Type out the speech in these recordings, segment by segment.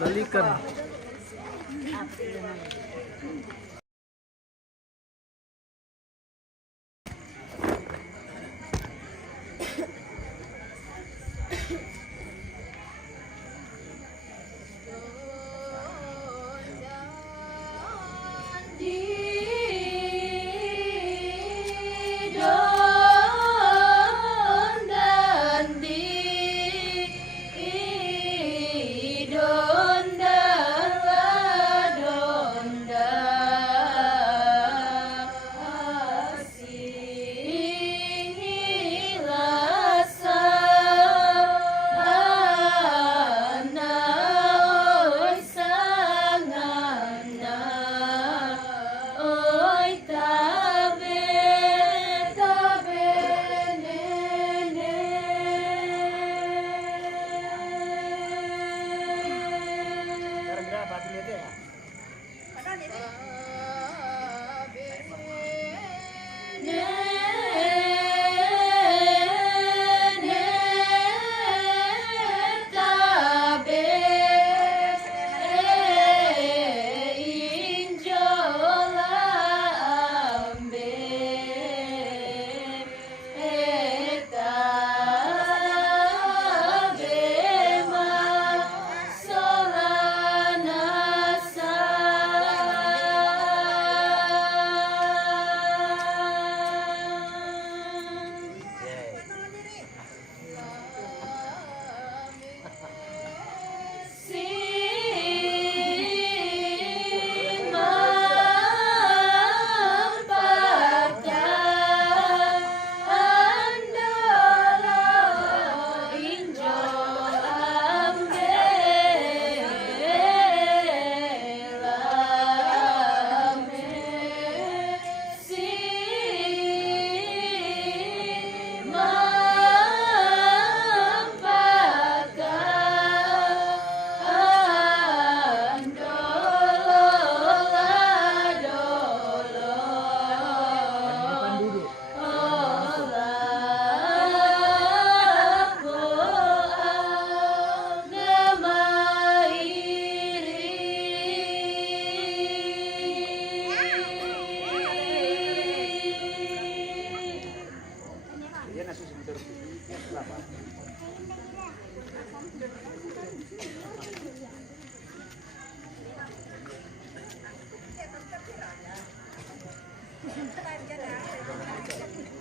Balikan.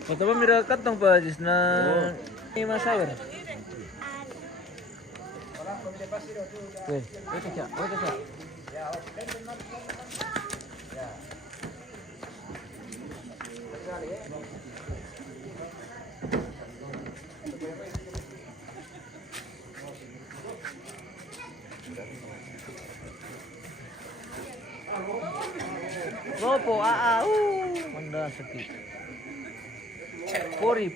Foto mira katong pa jis na ni masawer. Weh, oke siya. Ropo, Manda sakit. Pori.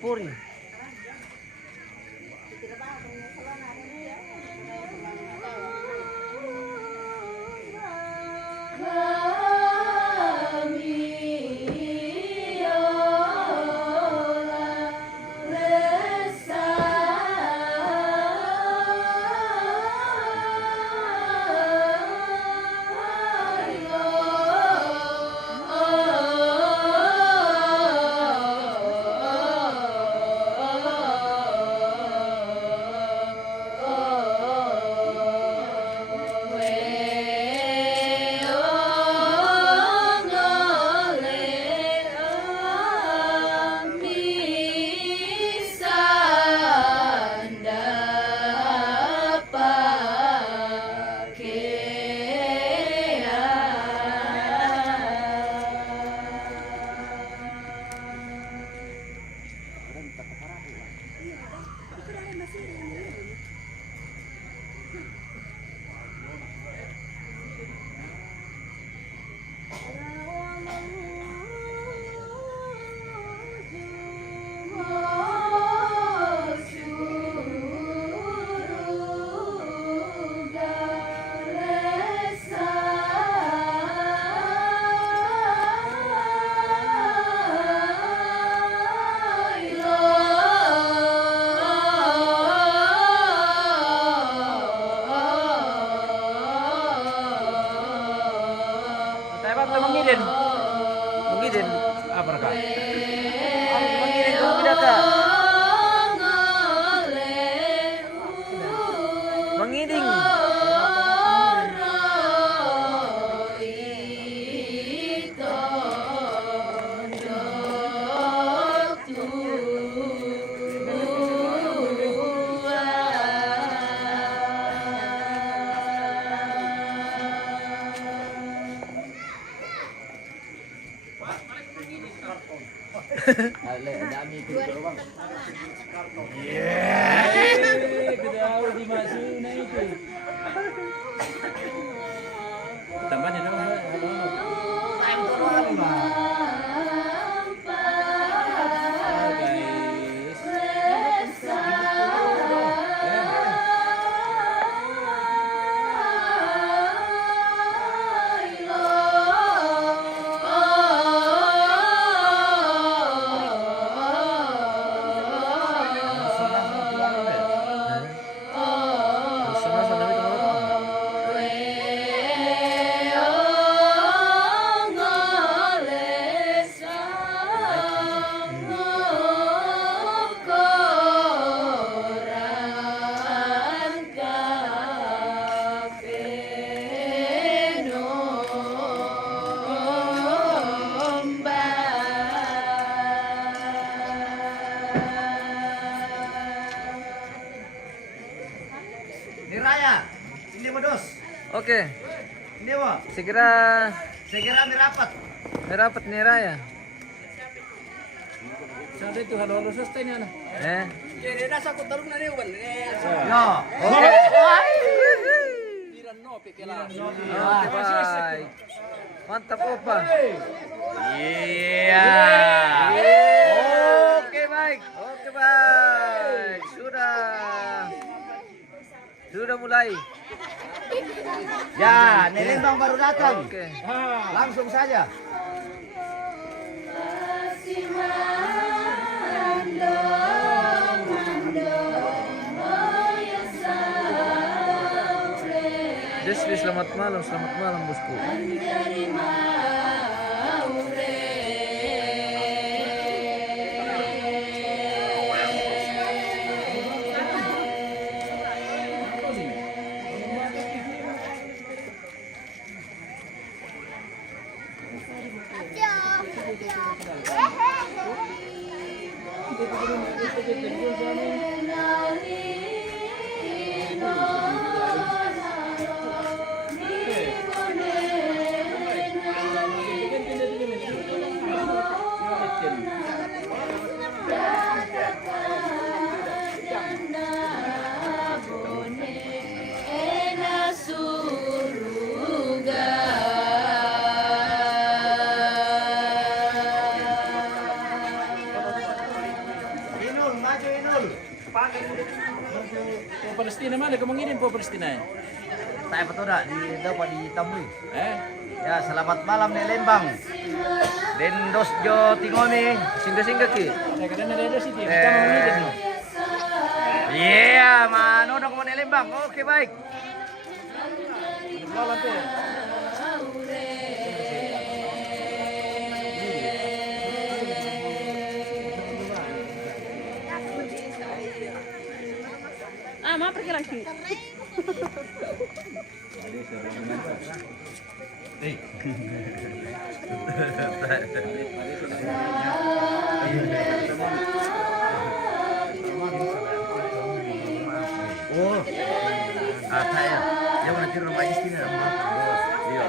Mengidin. Mengidin apa kak? Mengidin dulu tidak kak? Mengiding. Kedaul di Masuna itu. Tambahnya dong, Time turun Bang. guys. Ini Raya. Ini Dos. Oke, Ini Wo. segera Segera merapat. merapat nih Raya. Sada itu halo selesai nih anak. Yo. Oke. Oke, Oke, baik. Mantap Opa. Iya. Oke, baik. Oke, baik. Sudah mulai. Ya, Nelembang baru datang. Oke. Langsung saja. Desli, selamat malam bosku. Po Palestina mana kemungkinan po Palestina. Saya betul dah dapat ditamui. Ya, selamat malam di Lembang. Den dos jo tingomi. Singgah-singgah ki. kadang ada sih dia. Kita mau ngidin no. Iya, mano dong mau di Lembang. Oke, baik. Lawan tuh. Mau pergi lagi. Oh, saya. Dia mau nanti rumah istri nih. Iya.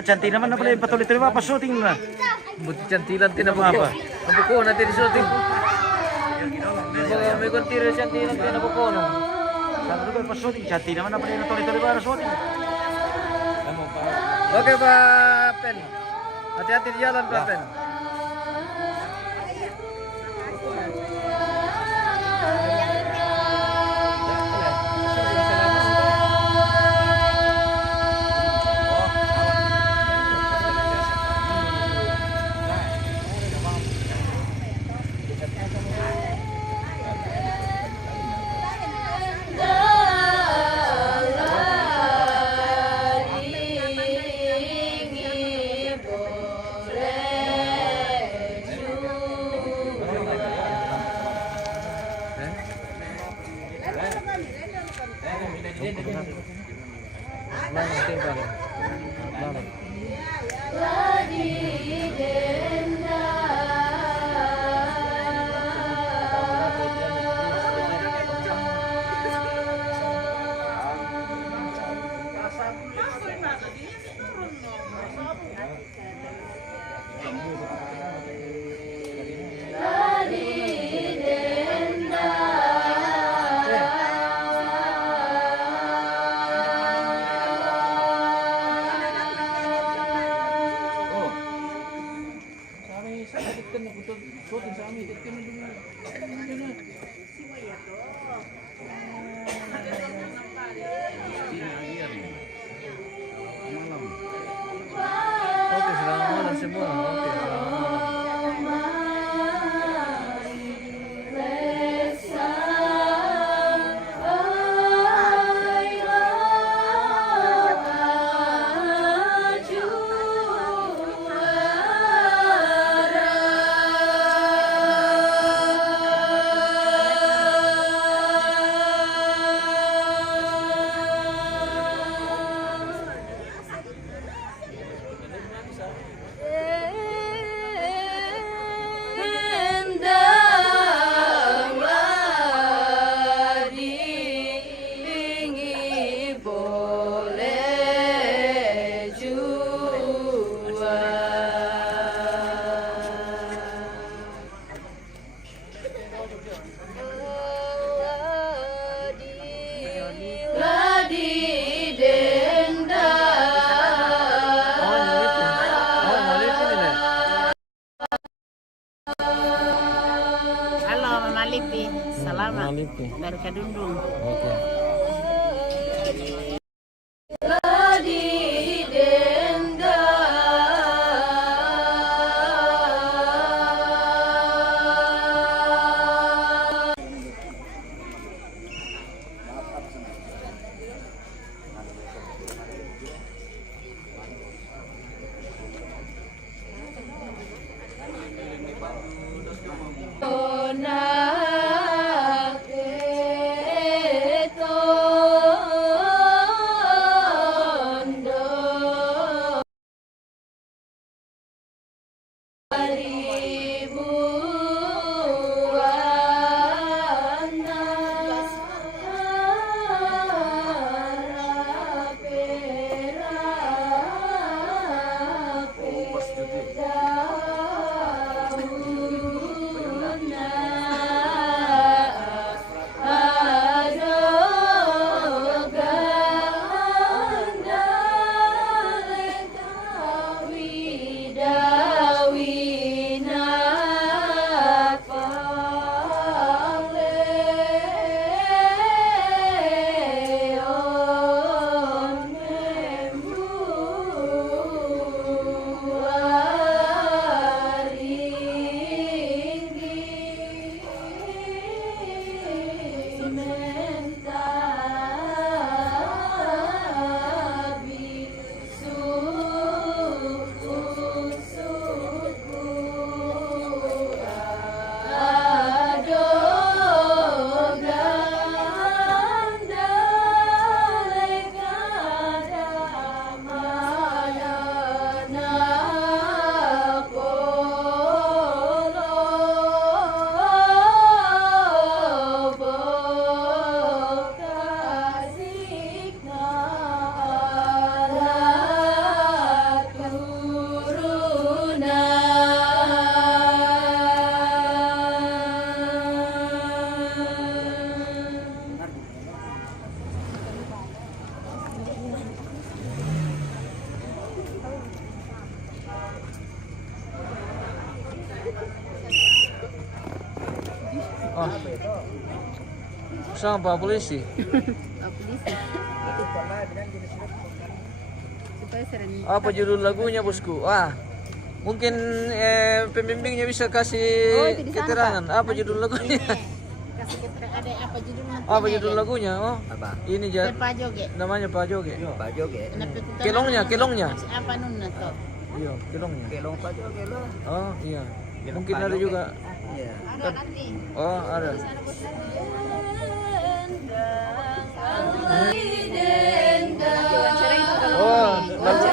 Cantik naman na pala yung patuloy-tuloy pa shooting na. Buti cantilan tinabuko. Nabuko natin di shooting. May kontiro cantilan tinabuko no. Sabi ko pa shooting, cantik naman na pala yung patuloy-tuloy pa shooting. Oke Pak Pen. Hati-hati di jalan Pak Pen. Oke, selamat malam semua. Oke, selamat malam. Halo, Mama Lipi. Selamat. Mama Lipi. Dari Kadundung. Oke. Oh. Sama polisi. Polisi. Supaya sering. Apa judul lagunya bosku? Mungkin pembimbingnya bisa kasih Itu di sana, keterangan. Pak. Apa judul lagunya? Kasih keterangan ada apa judulnya? Apa judul lagunya? Oh, Apa? ini Pak Joge. namanya Pak Joge. Pak Joge. Kelongnya. Apa nun to? Iya, kelongnya. Kelong Pak Joge lo. Oh, iya. Mungkin ada juga. Iya. Ada nanti. Oh, ada. Oh, lagu.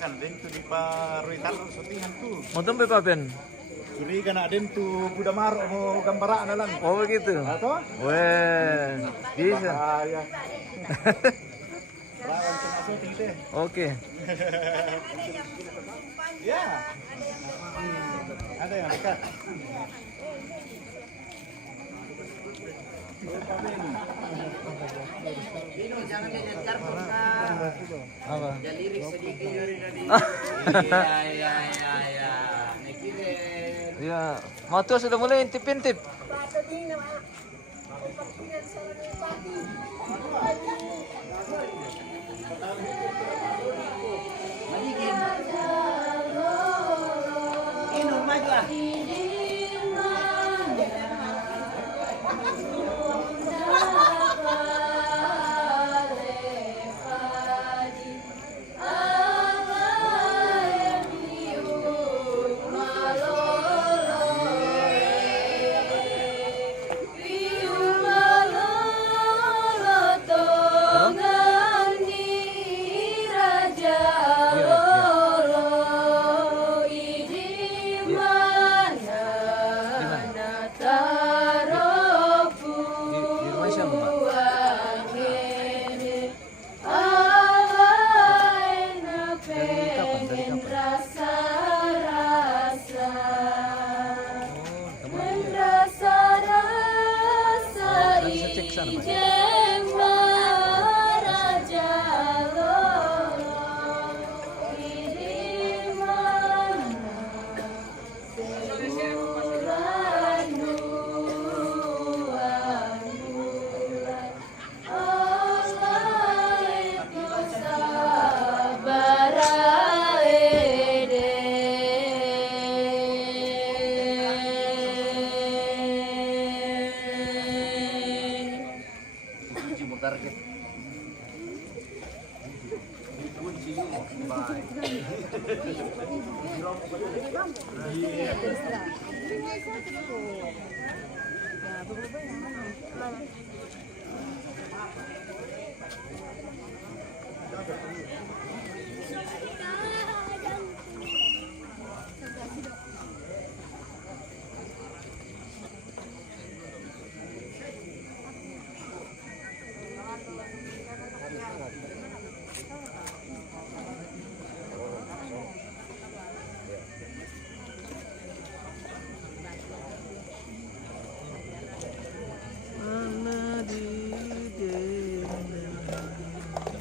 Kan den tu di paruitan syutingan tu. Mau tempe papen? Suri kana den tu kuda marok mo gambara na lang. Oh begitu. Ato? Weh, bisa. Ya. Lawan tengah syuting teh. Oke. Ya. Ada yang dekat. Apa? Lirik sedikit dari tadi. Ya, Matua sudah mulai intip-intip. Ini maju ah. Viu malolo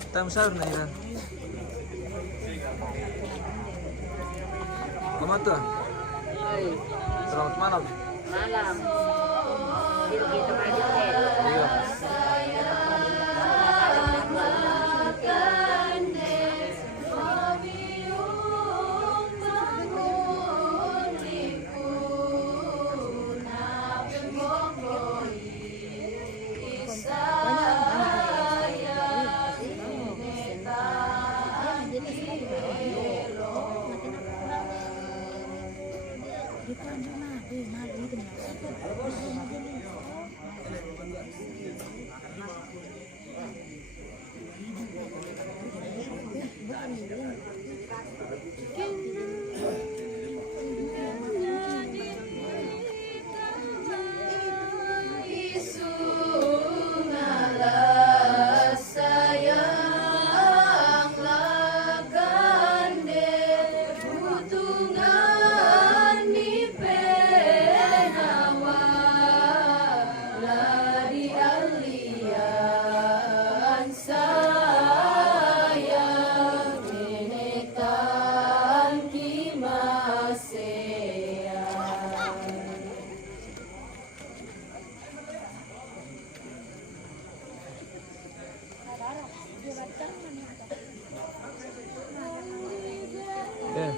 Tam sahur na Iran. Kamu tuh? Selamat malam. Malam. Kita maju deh. Iya.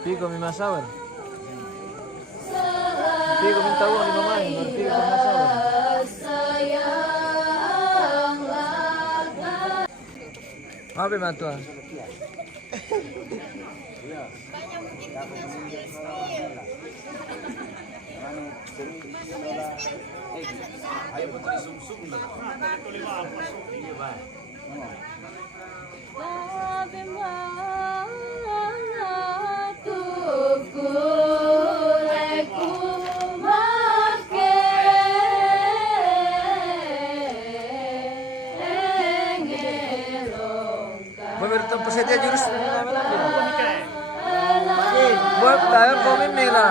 Pico mi masawer. Pico minta uang 5 main, baru Pico masawer. Apa matua? Pesetia jurus buat tayo komen nila.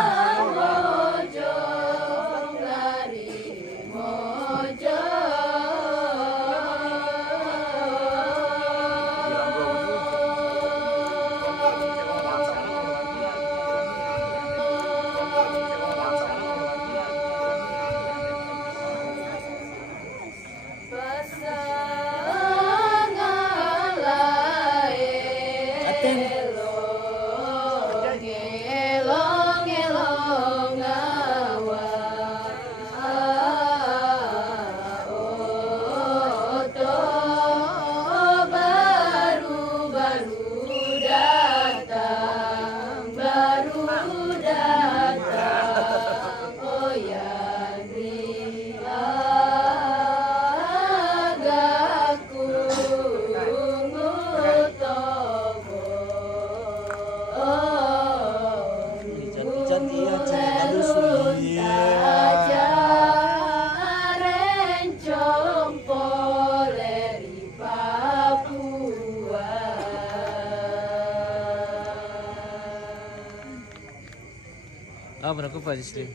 Apa aku apa sih?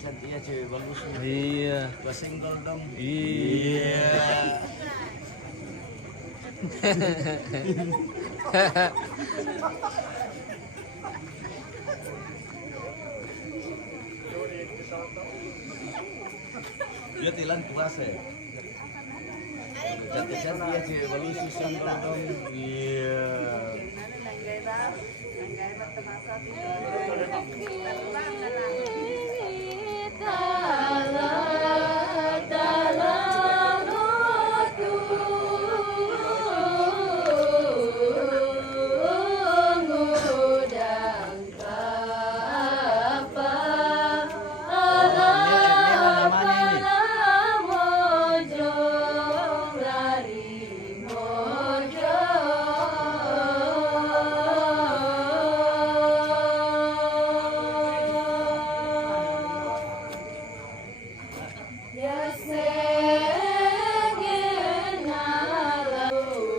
Cantiknya cewek bagus. Iya. Basenggol dong. Iya. Dia tilan puasa ya. Cantik-cantiknya cewek bagus senggol dong. Iya.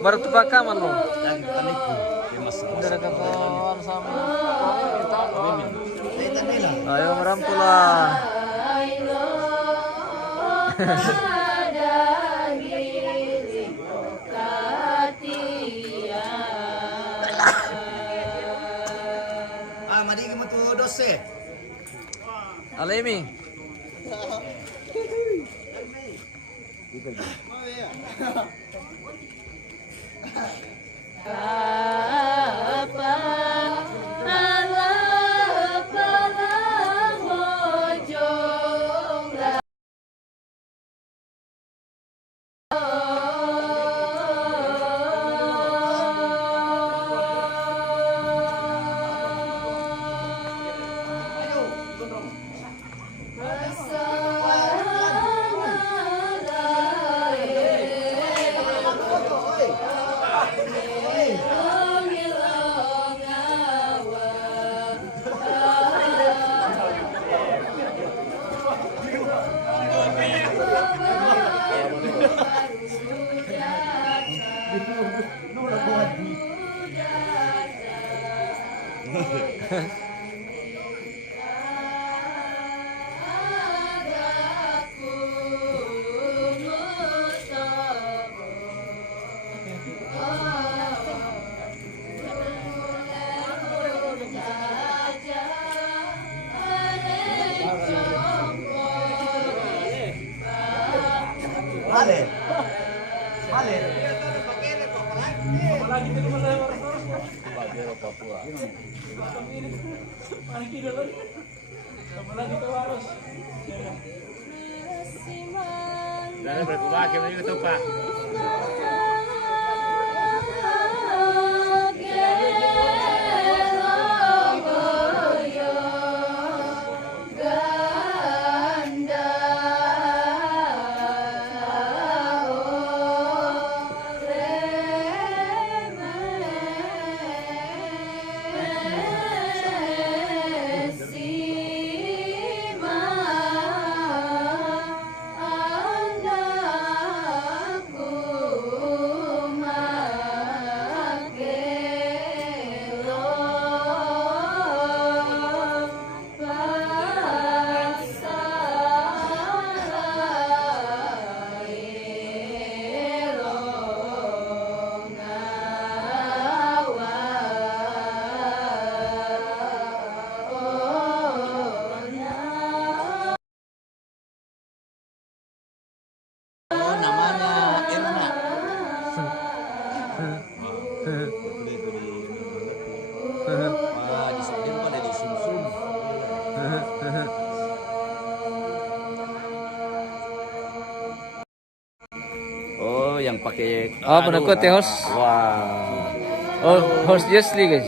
baru tepakaman lo. Lagi taniku. Ya mas. Udah ada kawan sama. Kita nila. Ayo merampulah. Ah, madi mo to 12. Alemi. Bale. Bale. Dale, preocupado que me diga tu pa. Oh, namanya Erna. Wah, di sini kok ada di sumsum. Oh, yang pakai Oh, penakut ya host. Wah. Oh, host Jesli guys.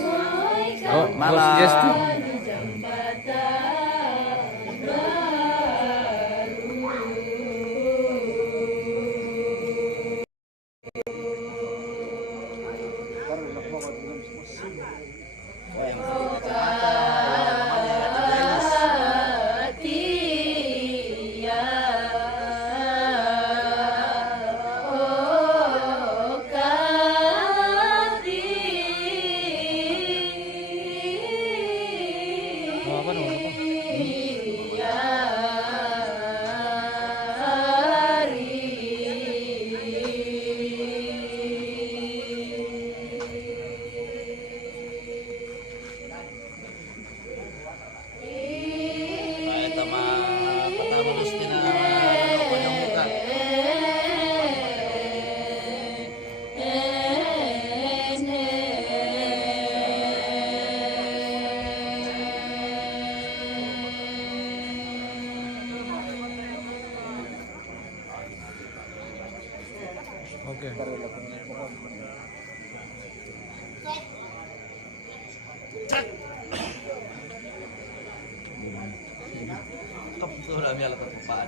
Oh, host Malam. Jesli. Oke. Top itu rami alat pertempaan.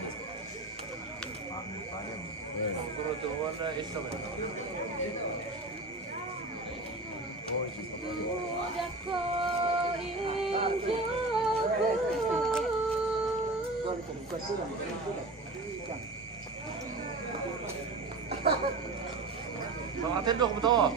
Bang Aten dong betul.